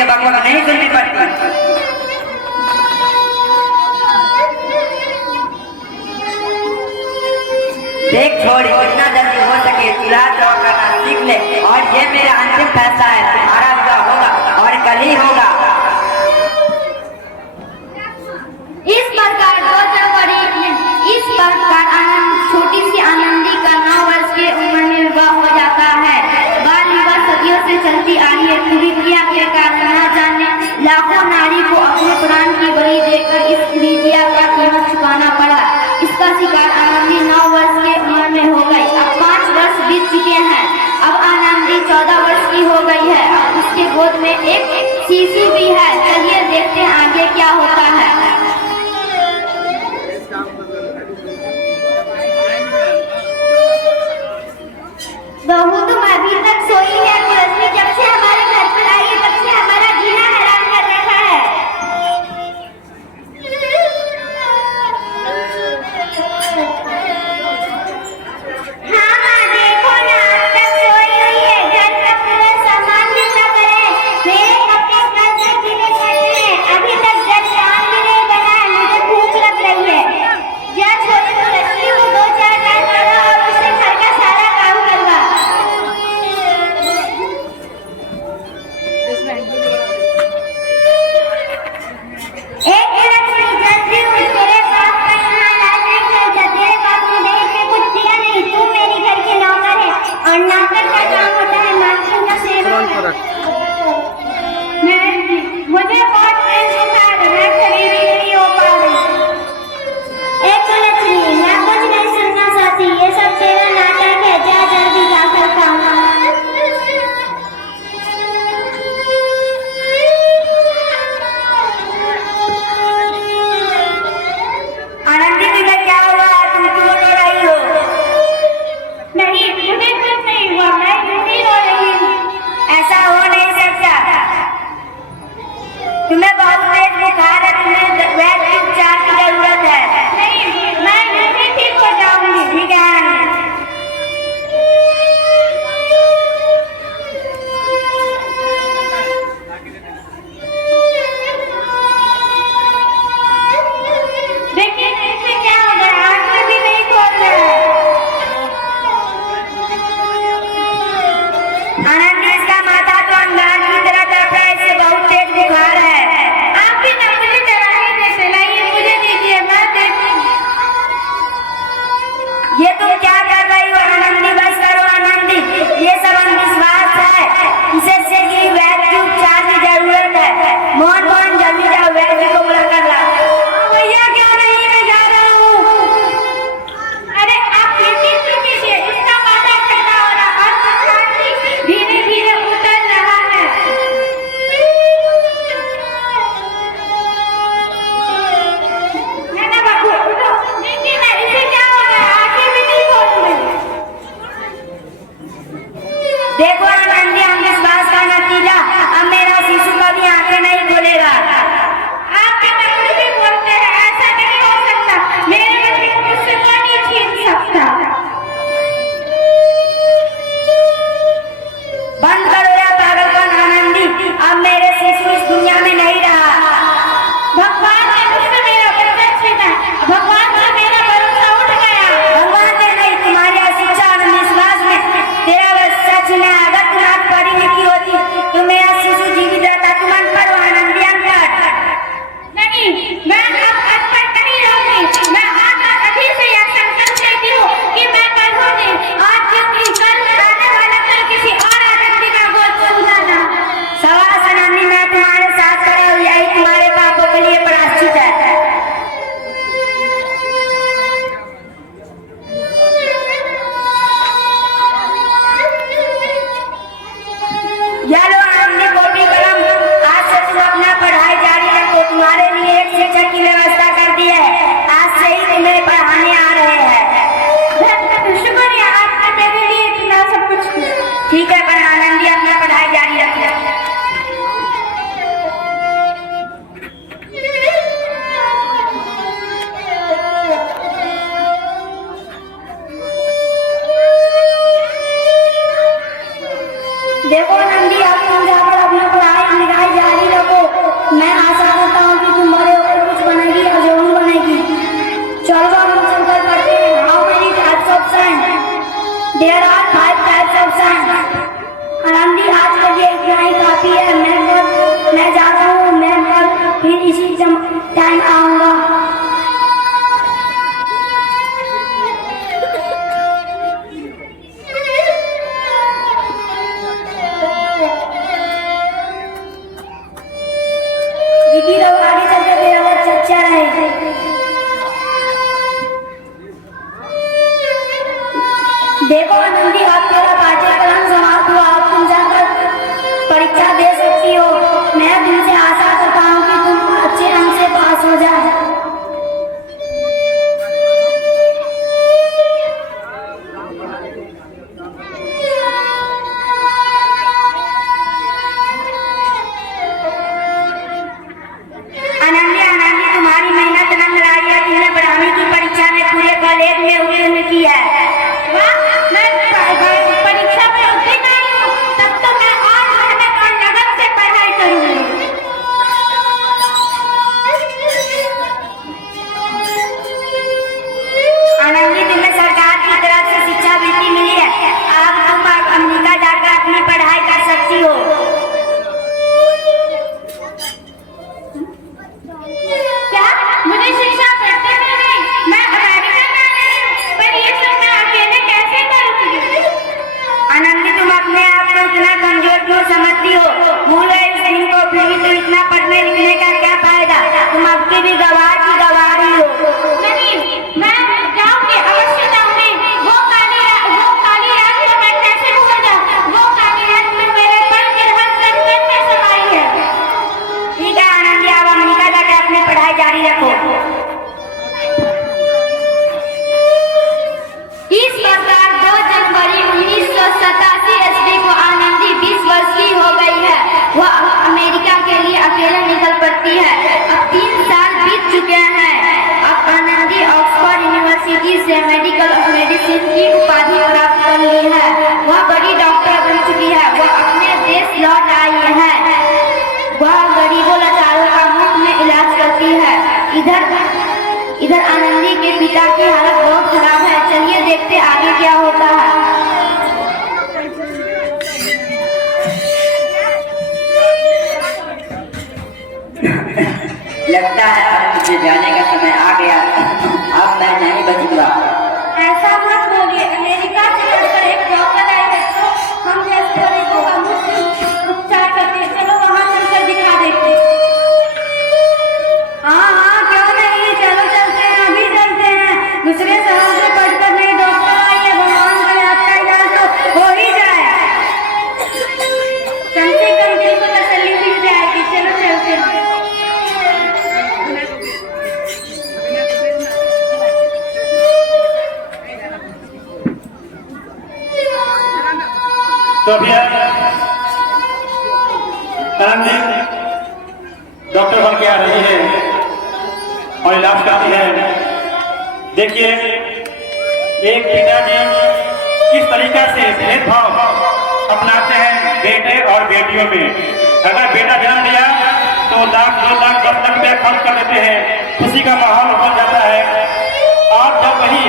ये बकवास नहीं सुननी पड़ती। देख छोड़, जितना जल्दी हो सके चूल्हा चौका करना सीख ले, और ये मेरा अंतिम फैसला है, तुम्हारा विवाह होगा और कल ही होगा। इस प्रकार छोटी सी आनंदी का 9 वर्ष की उम्र में विवाह हो जाता है। बाल विवाह सदियों से चलती आ रही है। कुरीतियां के कारण न जाने लाखों नारी को अपने प्राण की बलि देकर इस कुरीतिया का कीमत चुकाना पड़ा। इसका शिकार आनंदी 9 वर्ष की उम्र में हो गई। अब 5 वर्ष बीत चुके हैं। अब आनंदी 14 वर्ष की हो गई है। अब उसके गोद में एक शिशु भी है। चलिए देखते हैं आगे क्या होता है। बहू तुम अभी तक सोई है। रश्मि जब से हमारे घर पर आई है तब से हमारा जीना हराम कर रखा है। हाँ माँ देखो ना, अब तक सोई हुई है। घर का पूरा सामान जितना करे, मेरे कपड़े कब से गिरे पड़े हैं। अभी तक जल काम भी नहीं बना है। मुझे भूख लग रही है। जा छोटे तो रश्मि को 2-4 काम करो और उससे घर का सारा काम करवा। एक मिनट में जल्दी उठ, तेरे बाप का यहाँ इलाज नहीं चलता। तेरे बाप ने देख के कुछ दिया नहीं। तू मेरी घर की नौकर है और नौकर का काम होता है मालकिन का सेवा। मुझे बहुत प्रेम बुखार है, मैं खरीदी नहीं हो पा रही। एक मिनट सुनिए, मैं कुछ नहीं सुनना चाहती। ये सब तेरा नाटक है। जा जल्दी जाकर काम। आनंदी तुम्हें क्या हुआ? तुम क्यों रो रही हो? नहीं, मुझे कुछ नहीं हुआ, मैं यूं ही रो रही हूँ। ऐसा हो नहीं सकता। तुम्हें बहुत तेज बुखार है, तुम्हें वैद्य उपचार की जरूरत है। नहीं, मैं यूं ही ठीक हो जाऊंगी। ठीक है। लेकिन इससे क्या हो गया? आंखें भी नहीं खोल रहा है। आनंदी इसका माथा तो अंगार की तरह तड़प रहा है। इसे बहुत तेज बुखार है। आप भी ना मुझे दवाई देते, लाइए मुझे दीजिए, मैं देखती हूँ। ये तुम क्या कर रही हो आनंदी? बस करो आनंदी, ये सब अंधविश्वास है। इसे वैद्य उपचार की जरूरत है। मोहन जल्दी जाओ, वैद्य को बुला कर लाओ। भैया क्या नहीं, मैं जा रहा हूँ। अरे आप ये क्यों कीजिए? इसका माथा ठंडा हो रहा और बुखार भी धीरे धीरे उतर रहा है। ना बाबू उठो। देखिए ना, इसे क्या हो रहा है? आंखें भी नहीं खोल रही। देखो आनंदी, अंधविश्वास का नतीजा, अब मेरा शिशु कभी आंखें नहीं खोलेगा। आप नकली भी बोलते हैं, ऐसा नहीं हो सकता। मेरे बच्चे को मुझसे कोई नहीं छीन सकता। बंद करो या पागलपन आनंदी, अब मेरे शिशु इस दुनिया में नहीं रहा। भगवान ने मुझसे मेरा बच्चा छीना, भगवान से मेरा भरोसा उठ गया। भगवान ने नहीं, तुम्हारी अशिक्षा और विश्वास में तेरा बच्चा छीना। अगर तुम आज पढ़ी लिखी होती तो मेरा शिशु जीवित रहता। तुम अनपढ़ हो आनंदी, अनपढ़। नहीं, मैं अब अनपढ़ नहीं रहूंगी। मैं आज अभी से यह संकल्प लेती हूँ कि मैं पढ़ूंगी। आज क्योंकि कल आने वाला कल किसी और आनंदी का गोद सुनाना। शाबाश आनंदी, मैं तुम्हारे साथ खड़ा हूँ। यही तुम्हारे पापों के लिए प्रायश्चित है। यारो आनंदी, कॉपी कलम, आज से तुम अपना पढ़ाई जारी रखो। तुम्हारे लिए एक शिक्षक की व्यवस्था कर दी है। आज से ही तुम्हें पढ़ाने आ रहे हैं। शुक्रिया, आपने मेरे लिए इतना सब कुछ किया। ठीक है, पर आनंदी अपना पढ़ाई जारी रखिए। देखो नंदी, आप समझा कर अपनी पढ़ाई लिखाई जारी काफी है। मैं जाता हूँ, मैं कल फिर इसी टाइम आऊंगा। दीदी लोग आगे चलकर मेरा बच्चा अच्छा रहे। देखो आनंदी, आप तेरा पाठ्यक्रम समाप्त हुआ, अब तुम जाकर परीक्षा दे सकती हो। मैं दिल से आशा करता हूँ कि तुम अच्छे अंक से पास हो जाए। आनंदी आनंदी, तुम्हारी मेहनत रंग लाई है। तुमने 12वीं की परीक्षा में पूरे कॉलेज में उत्तीर्ण किया है। वाह, मैं परीक्षा में उत्तीर्ण आई हूँ, तब तो मैं और मेहनत और लगन से पढ़ाई करूंगी। आनंदी, तुम्हें सरकार की तरफ से शिक्षा वृत्ति मिली है। अब तुम अमेरिका जाकर अपनी पढ़ाई कर सकती हो। क्या मुझे शिक्षा वृत्ति मिल गई? मैं अमेरिका में आ रही हूँ, पर ये सब मैं अकेले कैसे करूँगी? आनंदी, तुम अपने आप को इतना कमजोर क्यों समझती हो? भूल गए इस दिन को, फिर भी तो इतना पढ़ने लिखने का क्या फायदा? तुम अब की भी गवार की गवार ही हो। नहीं, मैं जाऊंगी, अवश्य जाऊंगी। वो काली रात को मैं कैसे भूल जाऊं? वो काली रात में मेरे पर गिरहत संकट में समाई है। ठीक है आनंदी, अब अमेरिका जाकर अपनी पढ़ाई जारी रखो। इस प्रकार 2 जनवरी 1987 ईस्वी को आनंदी 20 वर्ष की हो गई है। वह अमेरिका के लिए अकेले निकल पड़ती है। अब 3 साल बीत चुके हैं। अब आनंदी ऑक्सफोर्ड यूनिवर्सिटी से मेडिकल ऑफ मेडिसिन की उपाधि प्राप्त कर ली है। वह बड़ी डॉक्टर बन चुकी है। वह अपने देश लौट आई है। वह गरीबों लाचारों का मुफ्त में इलाज करती है। इधर आनंदी के पिता की हालत बहुत खराब है। चलिए देखते आगे क्या होता है। लगता है अब मुझे जाने का समय आ गया। अब मैं नहीं बचूंगा। ऐसा मत बोलिए, अमेरिका से लड़कर एक डॉक्टर आए हैं, तो हम जैसे गरीबों का मुफ्त उपचार करते हैं। चलो वहाँ चलकर दिखा देते। हाँ, क्यों नहीं, चलो चलते हैं, अभी चलते हैं। दूसरे शहर से पढ़कर नए डॉक्टर आई है। भगवान करे आपका इलाज तो हो ही जाए, कम से कम दिल को तसल्ली मिल जाएगी। चलो चलते हैं। तो अभी आनंदी डॉक्टर बन के आ रही है और इलाज करती है। देखिए एक पिताजी किस तरीके से भेदभाव अपनाते हैं बेटे और बेटियों में। अगर बेटा जन्म लिया तो लाख 2 लाख 10 लाख रुपया खर्च कर देते हैं, खुशी का माहौल बन जाता है। और जब वही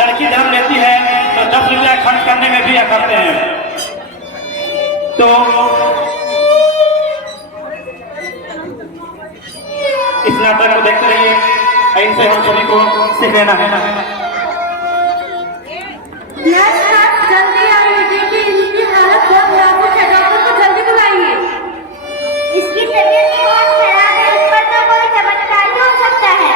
लड़की जन्म लेती है तो 10 रुपया खर्च करने में भी करते हैं। तो इस नाटक को देखते रहिए, इनसे हम सभी को सीख लेना है। जल्दी आइए, देखिए इनकी हालत बहुत नाजुक है। डॉक्टर को जल्दी बुलाइए। इसकी तबीयत बहुत खराब है, इस पर तो कोई चमत्कार ही हो सकता है।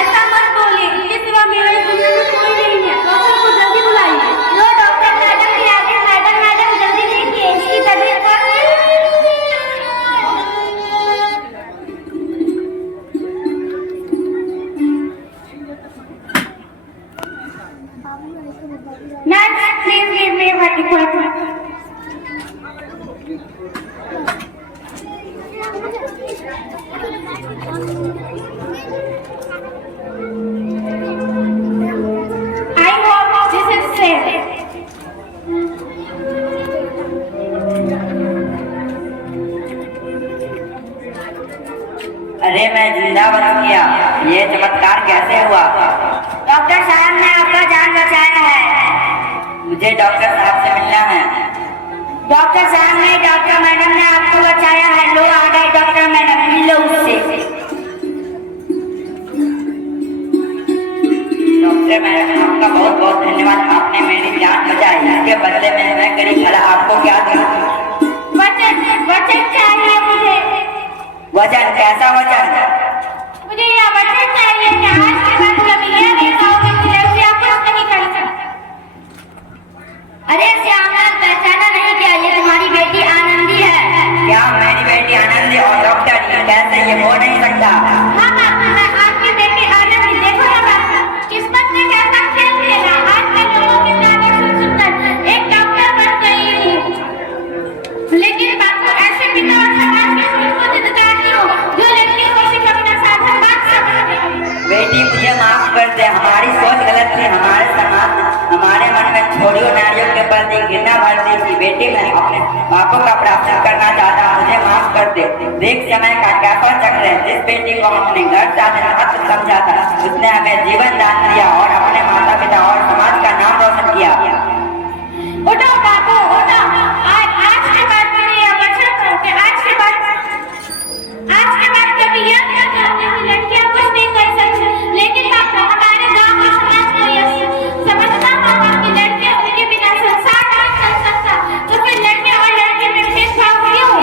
ऐसा मत बोलिए, इसके सिवा मेरे दुनिया में कोई नहीं है। डॉक्टर को जल्दी बुलाइए। लो डॉक्टर मैडम भी आ गए। मैडम जल्दी देखिए, इसकी तबीयत बहुत Next, please give me a vertical. I hope this is safe. अरे मैं जिंदा बच गया, ये चमत्कार कैसे हुआ? डॉक्टर साहब ने आपका जान बचाया है। मुझे डॉक्टर साहब से मिलना है। डॉक्टर साहब ने, डॉक्टर मैडम ने आपको बचाया वजन कैसा वजन? मुझे यह वचन चाहिए कि आज के बाद कभी यह नहीं कहोगे कि लड़कियां कुछ नहीं कर सकती। अरे श्यामला, पहचाना नहीं क्या? ये तुम्हारी बेटी आनंदी है। क्या मेरी बेटी आनंदी? और डॉक्टर ये कैसे? ये हो नहीं सकता। हाँ बापू, मैं आपकी बेटी आनंदी। देखो ना बापू, किस्मत ने कैसा खेल खेला। आज के लोगों की तारीफ सुनकर एक डॉक्टर बन गई हूँ। लेकिन बापू, ऐसे पिता और समाज के सोच को धिक्कारती हूँ जो लड़की को सिर्फ अपना साधन मान सकते हैं। बेटी मुझे माफ कर दे, हमारी सोच गलत थी। हमारे समाज हमारे मन में छोरियों नारियों के प्रति घृणा भरती थी। बेटी मैं अपने पापों का प्रायश्चित करना चाहता हूँ, मुझे माफ कर दे। देख समय का कैसा चक्र है। जिस बेटी को हमने घर से महत्व समझा था, उसने हमें जीवन दान दिया और अपने माता पिता और समाज का नाम रोशन किया। उठो बापू, उठो। आज के बाद मेरे यह वचन करो कि आज के बाद कभी यह नहीं कहोगे कि लड़कियां कुछ नहीं कर सकती। लेकिन बापू, हमारे गांव के समाज को यह समझना होगा कि लड़कियां उनके बिना संसार नहीं चल सकता। तो फिर लड़के और लड़के में भेदभाव क्यों?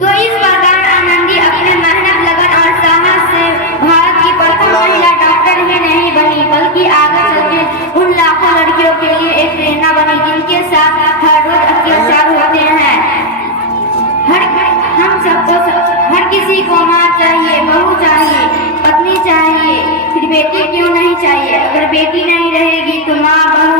तो इस प्रकार आनंदी अपने मेहनत, लगन और साहस से भारत की प्रथम महिला डॉक्टर ही नहीं बनी, बल्कि आगे चलकर उन लाखों लड़कियों के लिए एक प्रेरणा बनी जिनके साथ हर रोज अत्याचार होते हैं। हम सबको, हर किसी को माँ चाहिए, बहू चाहिए, पत्नी चाहिए, फिर बेटी क्यों नहीं चाहिए? अगर बेटी नहीं रहेगी तो माँ, बहू